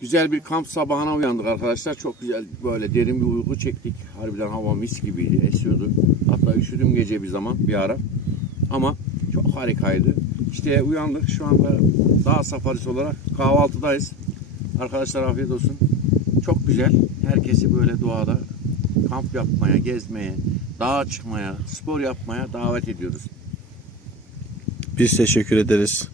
Güzel bir kamp sabahına uyandık arkadaşlar. Çok güzel böyle derin bir uyku çektik. Harbiden hava mis gibiydi, esiyordu. Hatta üşüdüm gece bir zaman bir ara. Ama çok harikaydı. İşte uyandık şu anda dağ safarisi olarak kahvaltıdayız. Arkadaşlar afiyet olsun. Çok güzel. Herkesi böyle doğada kamp yapmaya, gezmeye, dağa çıkmaya, spor yapmaya davet ediyoruz. Biz teşekkür ederiz.